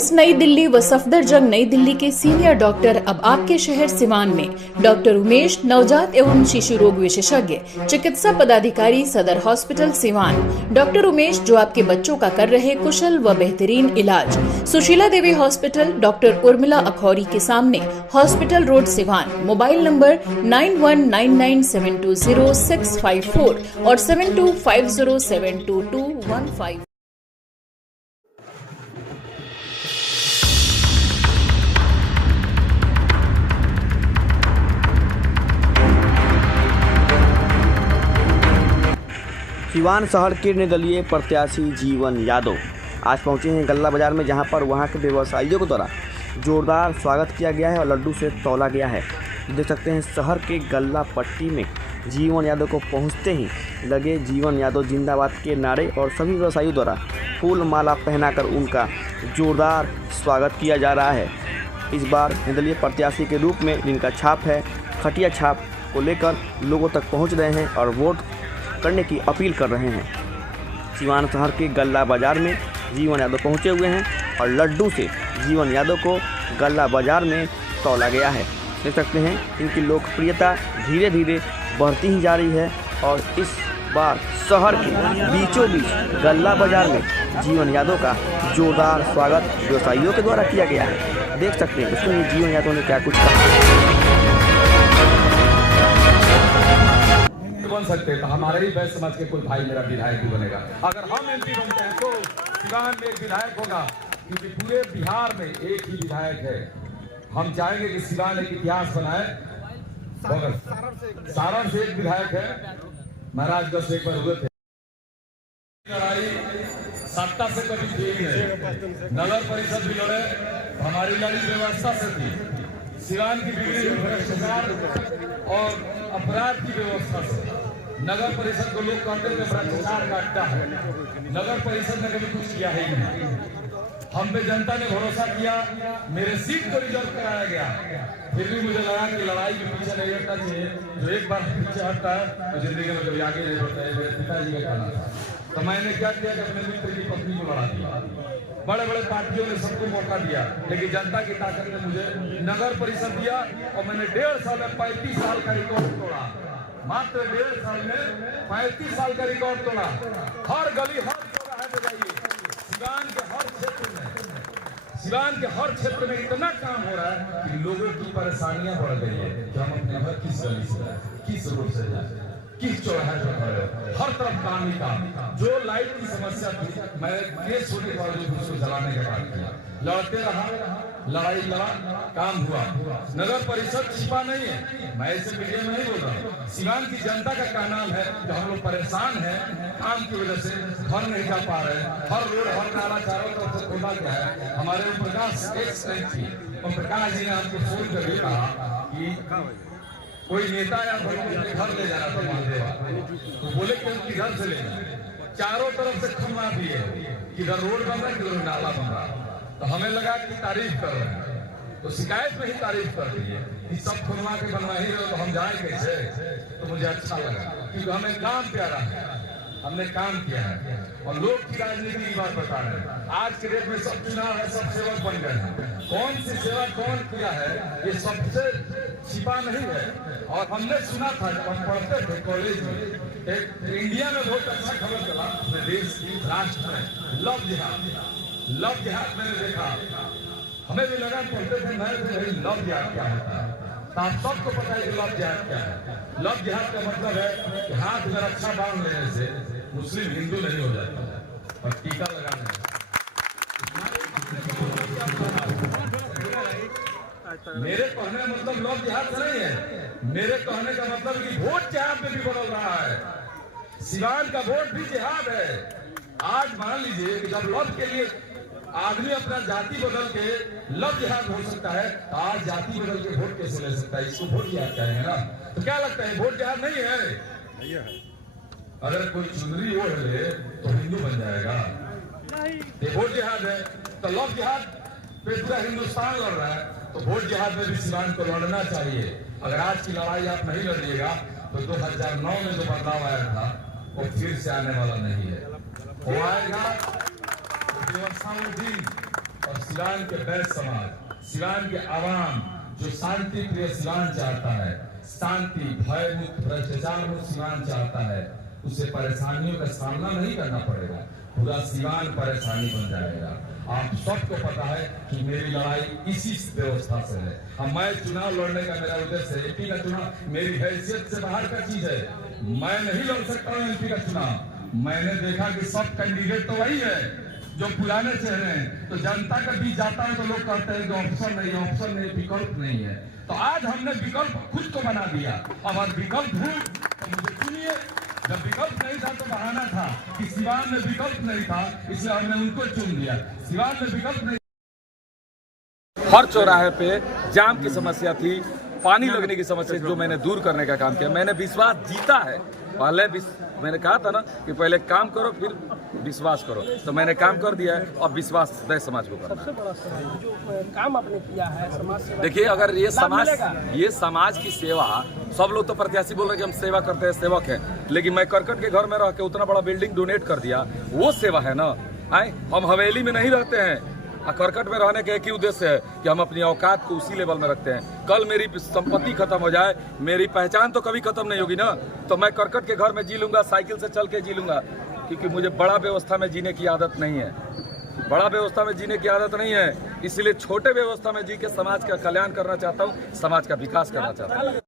AIIMS नई दिल्ली व सफदरजंग नई दिल्ली के सीनियर डॉक्टर अब आपके शहर सिवान में। डॉक्टर उमेश, नवजात एवं शिशु रोग विशेषज्ञ, चिकित्सा पदाधिकारी, सदर हॉस्पिटल सिवान। डॉक्टर उमेश जो आपके बच्चों का कर रहे कुशल व बेहतरीन इलाज। सुशीला देवी हॉस्पिटल, डॉक्टर उर्मिला अखौरी के सामने, hospital road Siwan. Mobile number 9199720654 और 7250722215। सिवान शहर के निर्दलीय प्रत्याशी जीवन यादव आज पहुंचे हैं गल्ला बाजार में, जहां पर वहां के व्यवसायियों के द्वारा जोरदार स्वागत किया गया है और लड्डू से तौला गया है। देख सकते हैं शहर के गल्ला पट्टी में जीवन यादव को पहुंचते ही लगे जीवन यादव जिंदाबाद के नारे और सभी व्यवसायियों द्वारा फूल माला पहनाकर उनका जोरदार स्वागत किया जा रहा है। इस बार निर्दलीय प्रत्याशी के रूप में जिनका छाप है, खटिया छाप को लेकर लोगों तक पहुँच रहे हैं और वोट करने की अपील कर रहे हैं। सिवान शहर के गल्ला बाजार में जीवन यादव पहुंचे हुए हैं और लड्डू से जीवन यादव को गल्ला बाजार में तौला गया है। देख सकते हैं इनकी लोकप्रियता धीरे धीरे बढ़ती ही जा रही है और इस बार शहर के बीचों बीच गल्ला बाजार में जीवन यादव का जोरदार स्वागत व्यवसायियों के द्वारा किया गया है। देख सकते हैं उसमें जीवन यादव ने क्या कुछ कहा। बन सकते हैं तो हमारे ही बैच समाज के कोई भाई मेरा विधायक भी बनेगा। अगर हम एमपी बनते हैं तो सिवान में एक विधायक होगा, क्योंकि पूरे बिहार में एक ही विधायक है। हम चाहेंगे कि सिवान एक इतिहास बनाए। सारण से एक विधायक है, महाराजगंज से एक बार हुए थे। लड़ाई सत्ता से कभी थी नहीं, नगर परिषद भी लड़े, हमारी लड़ी व्यवस्था से थी। सिवान की बिगड़ी हुई भ्रष्टाचार और अपराध की व्यवस्था से नगर परिषद को लोग कहते थे भ्रष्टाचार का अड्डा है। नगर परिषद ने कभी कुछ किया ही नहीं। हम पे जनता ने भरोसा किया, मेरे सीट को रिजर्व कराया गया। फिर भी मुझे लगा कि लड़ाई के पीछे नहीं हटना चाहिए। जो एक बार पीछे हटता है तो जिंदगी में कभी आगे नहीं बढ़ता है। मेरे पिताजी का कहना था। तो मैंने क्या किया कि अपने मित्र की पत्नी को लड़ा दिया। बड़े बड़े पार्टियों ने सबको मौका दिया, लेकिन जनता की ताकत ने मुझे नगर परिषद दिया और मैंने 1.5 साल में 35 साल का रिकॉर्ड तोड़ा। मात्र 1.5 साल में 35 साल का रिकॉर्ड तोड़ा। हर गली हर चौराहे पे जाइए, सिवान के हर क्षेत्र में इतना काम हो रहा है कि लोगों की परेशानियां बढ़ गई है कि हम अपने घर किस गली से जाए, किस रोड से जाए, किस चौराहे पर खड़े, हर तरफ काम ही काम। जो लाइट की समस्या थी, मैं केस होने के बावजूद उसको जलाने के बाद किया, लड़ते रहा, लड़ाई लड़ा, काम हुआ। नगर परिषद छिपा नहीं है, मैं इसे मीडिया में नहीं बोल रहा हूँ। सिवान की जनता का क्या नाम है कि हम लोग परेशान हैं काम की वजह से, घर नहीं जा पा रहे हैं। हर रोड हर नाला चारों तरफ से खोला गया है। हमारे ओम प्रकाश थी, ओम प्रकाश जी ने हमको फोन करके कहा कि कोई नेता या घर ले जा रहा था महादेवा, तो बोले कि उनकी घर से लेना। चारों तरफ से खम्मा दिए, किधर रोड बन रहा है, किधर नाला बन रहा है। तो हमें लगा कि तारीफ कर रहे हैं, तो शिकायत में ही तारीफ कर दी है कि सब खुलवा के बनवा ही रहे, तो हम जाए कैसे। तो मुझे अच्छा लगा क्योंकि हमें काम प्यारा है, हमने काम किया है और लोग की राजनीति की बात बता रहे हैं। आज के डेट में सब चुनाव है, सब सेवक बन गए हैं। कौन सी सेवा कौन किया है ये सबसे छिपा नहीं है। और हमने सुना था जब हम पढ़ते थे कॉलेज में, एक इंडिया में बहुत अच्छा खबर चला अपने देश की राष्ट्र में, लव जिहाद मैंने देखा। हमें भी लगा पढ़ते थे नए थे, लव जिहाद क्या होता है। आप सबको पता है कि लव जिहाद क्या है। लव जिहाद का मतलब है कि हाथ में रक्षा बांध लेने से मुस्लिम हिंदू नहीं हो जाता और टीका लगाने से। मेरे कहने का मतलब लव जिहाद नहीं है, मेरे कहने का मतलब कि वोट जिहाद में भी बदल रहा है। सिवान का वोट भी जिहाद है। आज मान लीजिए कि जब लव के लिए आदमी अपना जाति बदल के लव जिहाद हो सकता है, तो आज जाति बदल के वोट कैसे ले सकता है। इसको वोट जिहाद कहेंगे ना। तो क्या लगता है वोट जिहाद नहीं है? अगर कोई चुनरी ओढ़ ले तो हिंदू बन जाएगा, ये वोट जिहाद है। तो लव जिहाद पे पूरा हिंदुस्तान लड़ रहा है, तो वोट जिहाद में भी सिवान को लड़ना चाहिए। अगर आज की लड़ाई आप नहीं लड़िएगा तो 2009 में जो बदलाव आया था वो फिर से आने वाला नहीं है। वो आएगा व्यवस्था में भी और सिवान के वैश्य समाज, सिवान के आवाम जो शांति प्रिय सिवान चाहता है, शांति, भय मुक्त, भ्रष्टाचार मुक्त सिवान चाहता है, उसे परेशानियों का सामना नहीं करना पड़ेगा, पूरा सिवान परेशानी बन जाएगा। आप सबको पता है कि मेरी लड़ाई इसी व्यवस्था से है। अब मैं चुनाव लड़ने का मेरा उद्देश्य है, एमपी का चुनाव मेरी हैसियत से बाहर का चीज है, मैं नहीं लड़ सकता हूँ एमपी का चुनाव। मैंने देखा कि सब कैंडिडेट तो वही है जो पुराने चेहरे हैं, तो जनता के बीच जाता है तो लोग कहते हैं कि ऑप्शन नहीं है, ऑप्शन नहीं, विकल्प नहीं है। तो आज हमने विकल्प खुद को बना दिया। अब अगर विकल्प हूँ तो मुझे चुनिए। जब विकल्प नहीं था तो बहाना था कि सिवान में विकल्प नहीं था, इसलिए हमने उनको चुन लिया। सिवान में विकल्प नहीं, हर चौराहे पे जाम की समस्या थी, पानी लगने की समस्या, जो मैंने दूर करने का काम किया। मैंने विश्वास जीता है। पहले मैंने कहा था ना कि पहले काम करो फिर विश्वास करो, तो मैंने काम कर दिया है। अब विश्वास दे समाज को करना। सबसे बड़ा जो काम आपने किया है समाज सेवा, देखिए, अगर ये समाज की सेवा, सब लोग तो प्रत्याशी बोल रहे कि हम सेवा करते हैं, सेवक हैं, लेकिन मैं करकट के घर में रह के उतना बड़ा बिल्डिंग डोनेट कर दिया, वो सेवा है ना। हम हवेली में नहीं रहते हैं, करकट में रहने का एक ही उद्देश्य है कि हम अपनी औकात को उसी लेवल में रखते हैं। कल मेरी संपत्ति खत्म हो जाए, मेरी पहचान तो कभी खत्म नहीं होगी ना, तो मैं करकट के घर में जी लूंगा, साइकिल से चल के जी लूंगा, क्योंकि मुझे बड़ा व्यवस्था में जीने की आदत नहीं है। बड़ा व्यवस्था में जीने की आदत नहीं है, इसलिए छोटे व्यवस्था में जी के समाज का कल्याण करना चाहता हूँ, समाज का विकास करना चाहता हूँ।